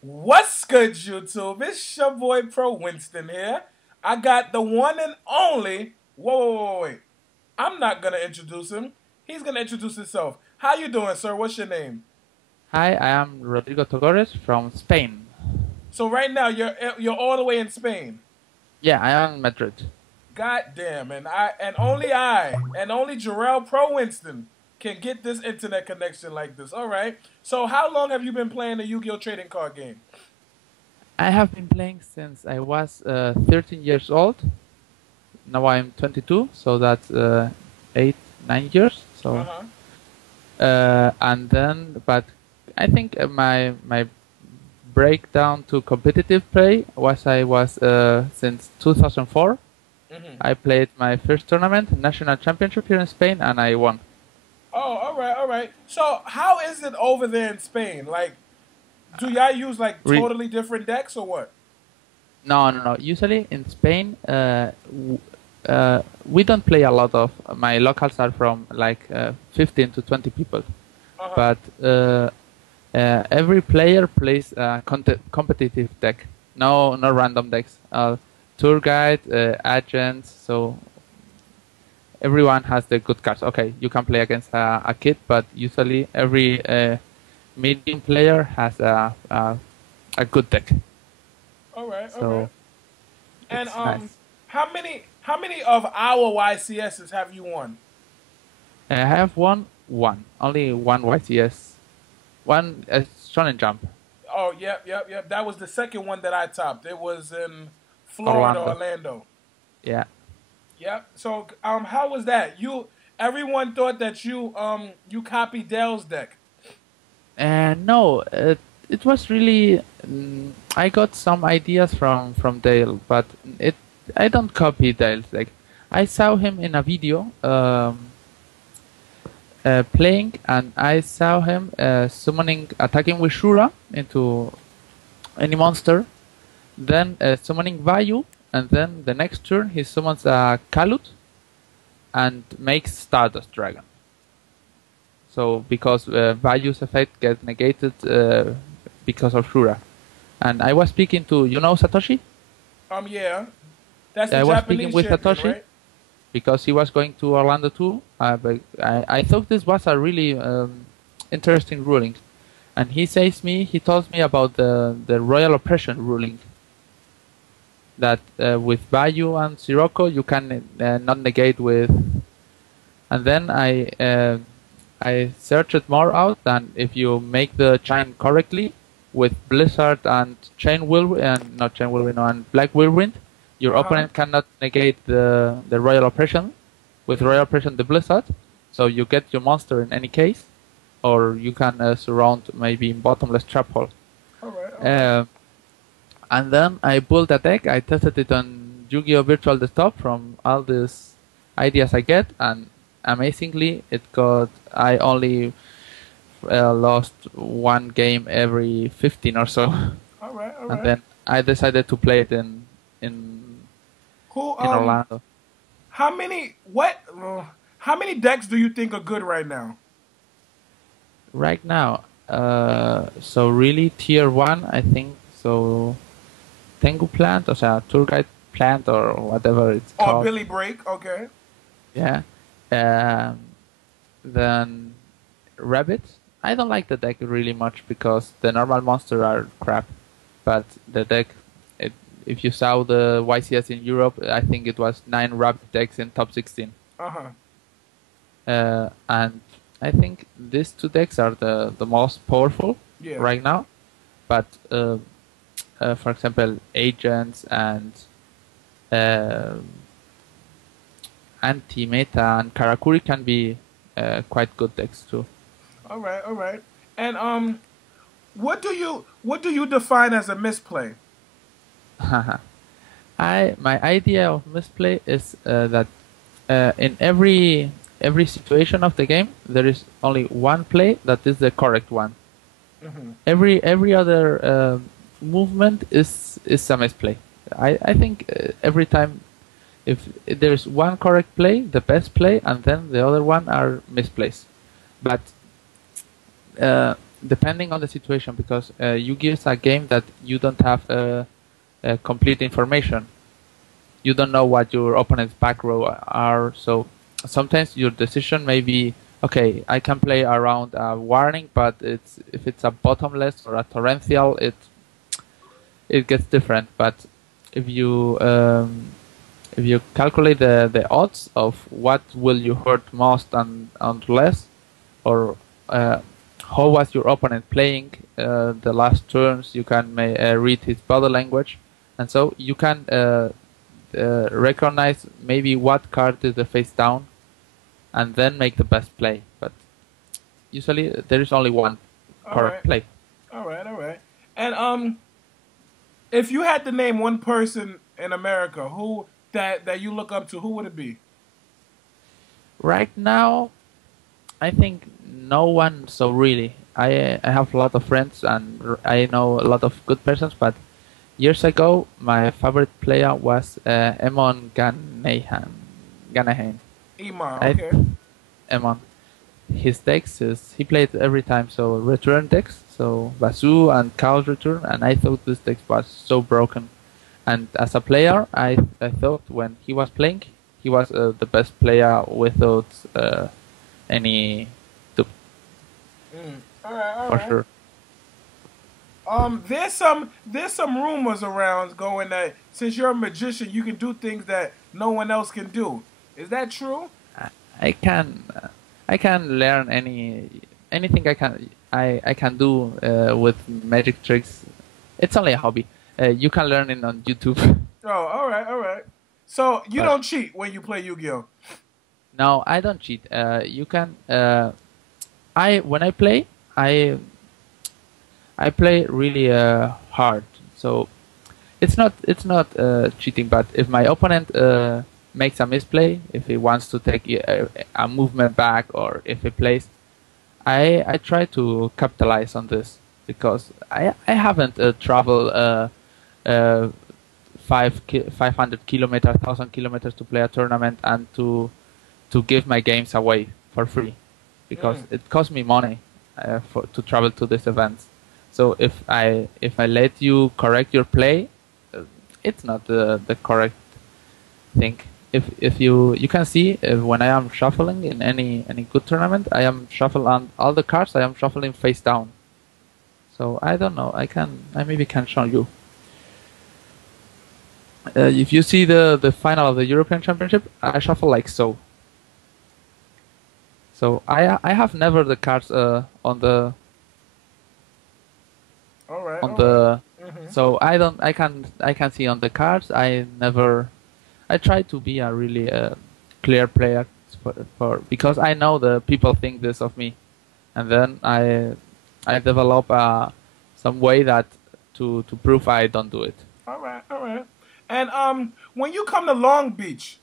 What's good, YouTube? It's your boy Pro Winston here. I got the one and only. Whoa. I'm not gonna introduce him. He's gonna introduce himself. How you doing, sir? What's your name? Hi, I am Rodrigo Togores from Spain. So right now you're all the way in Spain. Yeah, I am in Madrid. God damn, and only Jarrell Pro Winston can get this internet connection like this. All right. So how long have you been playing the Yu-Gi-Oh trading card game? I have been playing since I was 13 years old. Now I'm 22, so that's 8, 9 years. Uh So, huh. but I think my breakdown to competitive play was since 2004. Mm-hmm. I played my first tournament, national championship here in Spain, and I won. Oh, all right, all right. So, how is it over there in Spain? Like, do y'all use like Re- totally different decks or what? No. Usually in Spain, we don't play a lot of. My locals are from like 15 to 20 people, Uh huh. but every player plays a competitive deck. No random decks. Tour guide, agents. So everyone has the good cards. Okay, you can play against a kid, but usually every medium player has a good deck. All right, all right. So And it's nice. how many of our YCSs have you won? I have won one, only one YTS, one Shonen Jump, Oh, yep. That was the second one that I topped. It was in Florida, Orlando. Orlando. Yeah. Yep. So, how was that? Everyone thought that you copied Dell's deck. And no, it was really. I got some ideas from Dale, but it I don't copy Dale. Like I saw him in a video playing, and I saw him attacking with Shura into any monster, then summoning Vayu, and then the next turn he summons a Kalut and makes Stardust Dragon. So because Vayu's effect gets negated because of Shura. And I was speaking to, Satoshi? Yeah. That's the I was speaking Japanese with champion, Satoshi right? because he was going to Orlando too. But I thought this was a really interesting ruling. And he tells me about the royal oppression ruling. That with Vayu and Sirocco you can not negate with. And then I searched more out, and if you make the chain correctly with Blizzard and Chain Whirlwind, and not Chain Whirlwind, no, and Black Whirlwind, your Uh huh. opponent cannot negate the Royal Oppression. With Royal Oppression, the Blizzard, so you get your monster in any case, or you can surround maybe in Bottomless Trap Hole. All right, all right. Uh, and then I built a deck. I tested it on Yu-Gi-Oh! Virtual Desktop from all these ideas I get, and amazingly, I only lost one game every 15 or so, All right, all and right. then I decided to play it in Who in Orlando. how many what how many decks do you think are good right now? Right now, so really tier one, I think so. Tengu plant, o sea, tour guide plant or whatever it's Or called. Billy Break, okay. Yeah. Um, then rabbits. I don't like the deck really much because the normal monsters are crap, but the deck, if you saw the YCS in Europe, I think it was 9 rabbit decks in top 16. Uh-huh. And I think these two decks are the most powerful Yeah. right now. But for example, agents and uh, anti-meta and Karakuri can be quite good decks too. All right, all right. And what do you define as a misplay? My idea of misplay is that in every situation of the game there is only one play that is the correct one. Hmm. Every other movement is a misplay. I think every time if there's one correct play, the best play, and then the other one are misplays. But depending on the situation, because Yu-Gi-Oh is a game that you don't have complete information. You don't know what your opponent's back row are, so sometimes your decision may be, okay, I can play around a warning, but if it's a bottomless or a torrential, it gets different. But if you calculate the odds of what will you hurt most and less, or how was your opponent playing the last turns, you can read his body language, and so you can recognize maybe what card is the face down, and then make the best play. But usually there is only one correct play. All right. And if you had to name one person in America who that you look up to, who would it be? Right now, I think no one. So really, I have a lot of friends and I know a lot of good persons. But years ago, my favorite player was Emon Ganahan. Iman, okay. Emon. His decks he played every time, so return decks, so Vasu and Chaos Return, and I thought this deck was so broken. And as a player, I thought when he was playing, he was the best player without any dupe. All right. For sure. There's some rumors around going that since you're a magician, you can do things that no one else can do. Is that true? I can learn anything I can do with magic tricks. It's only a hobby. You can learn it on YouTube. Oh, all right. So you don't cheat when you play Yu-Gi-Oh? No, I don't cheat. You can. When I play, I play really hard. So it's not cheating. But if my opponent makes a misplay, if he wants to take a movement back, or if he plays, I try to capitalize on this, because I haven't traveled 500 kilometers, 1,000 kilometers to play a tournament and to give my games away for free, because it costs me money to travel to these events. So if I let you correct your play, it's not the correct thing. If you can see when I am shuffling in any good tournament, I am shuffling on all the cards. I am shuffling face down. So I don't know. I maybe can show you. If you see the final of the European Championship, I shuffle like so. So I have never the cards on the. All right. So I can see on the cards. I try to be a really clear player because I know the people think this of me, and then I develop some way that to prove I don't do it. All right. And when you come to Long Beach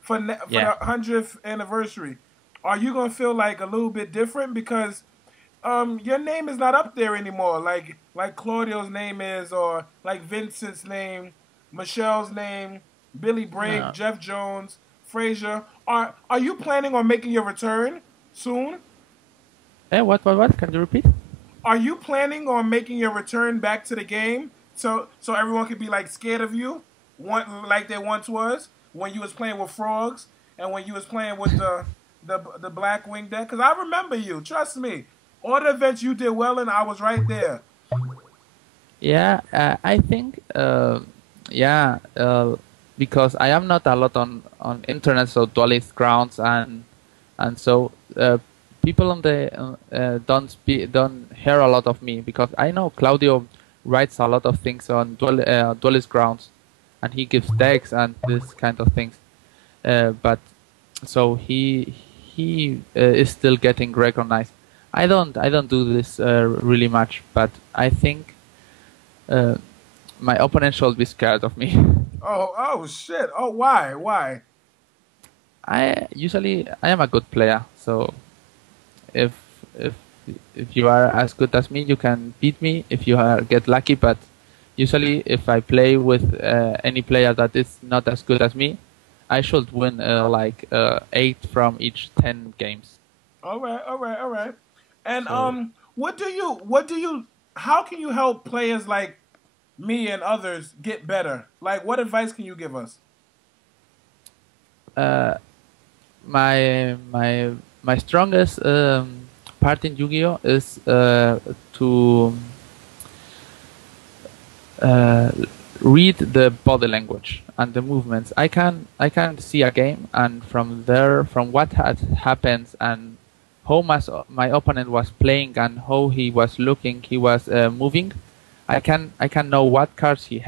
for the 100th anniversary, are you gonna feel like a little bit different because your name is not up there anymore, like Claudio's name is, or like Vincent's name, Michelle's name, Billy Bragg, no. Jeff Jones, Frazier. Are you planning on making your return soon? What? Can you repeat? Are you planning on making your return back to the game so everyone can be like scared of you, like they once was when you was playing with frogs and when you was playing with the Black Wing deck? Because I remember you. Trust me. All the events you did well in, I was right there. Yeah, I think, because I am not a lot on internet, so duelist grounds and so people on the don't hear a lot of me, because I know Claudio writes a lot of things on duelist grounds, and he gives decks and this kind of things. But so he is still getting recognized. I don't do this really much, but I think my opponent should be scared of me. Oh shit! Oh, why? I am a good player, so if you are as good as me, you can beat me if you get lucky. But usually, if I play with any player that is not as good as me, I should win 8 from each 10 games. All right. And How can you help players like me and others get better? Like, what advice can you give us? Uh, my strongest part in Yu-Gi-Oh is to uh, read the body language and the movements. I can see a game, and from there, from what had happened and how my opponent was playing and how he was looking, he was moving. I can know what cards he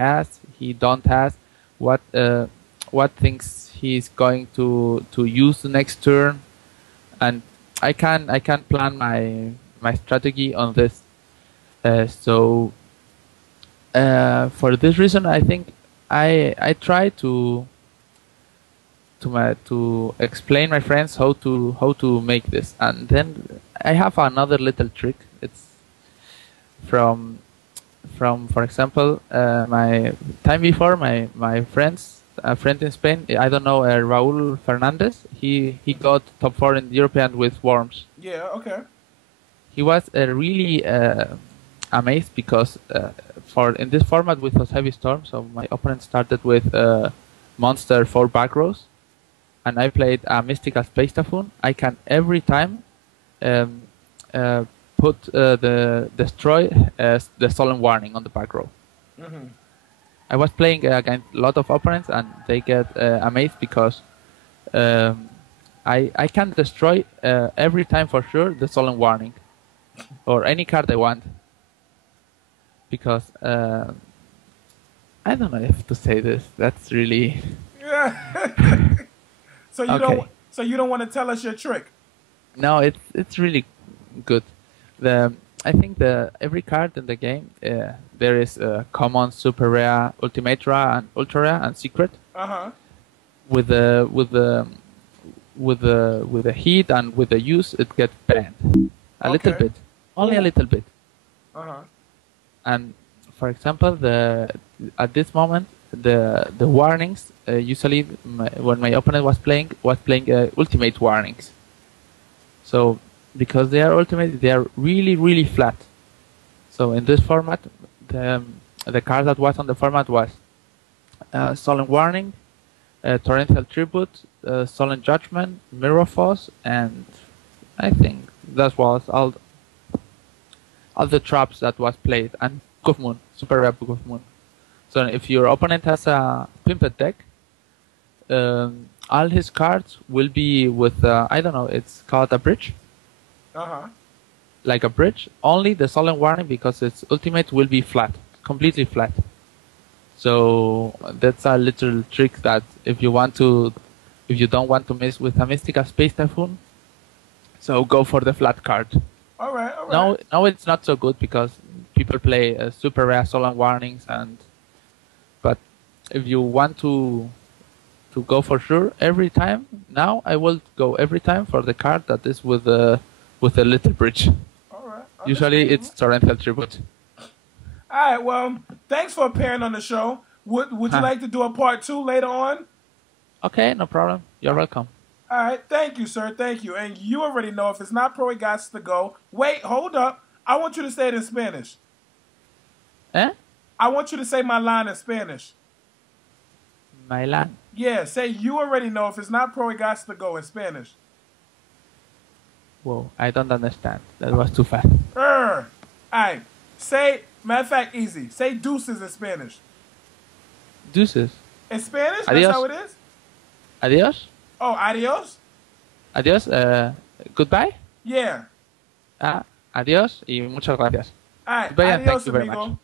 don't has, what things he's going to use the next turn, and I can plan my strategy on this. So for this reason, I think I try to explain my friends how to make this, and then I have another little trick. It's from for example, my time before, my friends, a friend in Spain, I don't know, Raúl Fernandez, he got top 4 in the European with Worms. Yeah, okay. He was really amazed because for in this format with those heavy storms, so my opponent started with monster 4 back rows, and I played a mystical space typhoon. I can every time um, put the destroy the stolen warning on the back row. Mm-hmm. I was playing against a lot of opponents, and they get amazed because I can destroy every time for sure the stolen warning or any card I want, because I don't know if to say this. That's really Yeah. So you okay. don't. So you don't want to tell us your trick? No, it's really good. I think every card in the game there is common, super rare, ultimate rare, and ultra rare, and secret. With the heat and with the use, it gets banned a little bit, only a little bit. And for example, at this moment, the warnings usually when my opponent was playing ultimate warnings. So because they are ultimate, they are really flat. So in this format, the card that was on the format was Solemn Warning, Torrential Tribute, Solemn Judgment, Mirror Force, and I think that was all the traps that was played, and Book of Moon, Super Rare Book of Moon. So if your opponent has a Pimped deck, all his cards will be with, I don't know, it's called a bridge. Like a bridge. Only the Solemn Warning, because its ultimate will be flat, completely flat. So that's a little trick that if you don't want to mess with a Mystical Space Typhoon, so go for the flat card. All right. No, it's not so good because people play super rare Solemn Warnings, but if you want to go for sure every time, now I will go every time for the card that is with a little bridge. All right. Usually it's Torrential Tribute. All right. Well, thanks for appearing on the show. Would you like to do a part 2 later on? Okay, no problem. You're welcome. All right. Thank you, sir. Thank you. And you already know if it's not pro, it got to go. Wait, hold up. I want you to say it in Spanish. Eh? I want you to say my line in Spanish. My line? Yeah, say you already know if it's not pro, it got to go in Spanish. Whoa, I don't understand. That was too fast. All right. Say, matter of fact, easy. Say deuces in Spanish. Deuces? In Spanish? Adios. That's how it is? Adios? Oh, adios? Adios. Goodbye? Yeah. Adios y muchas gracias. All right. Goodbye, and Adios, thank you very amigo. much.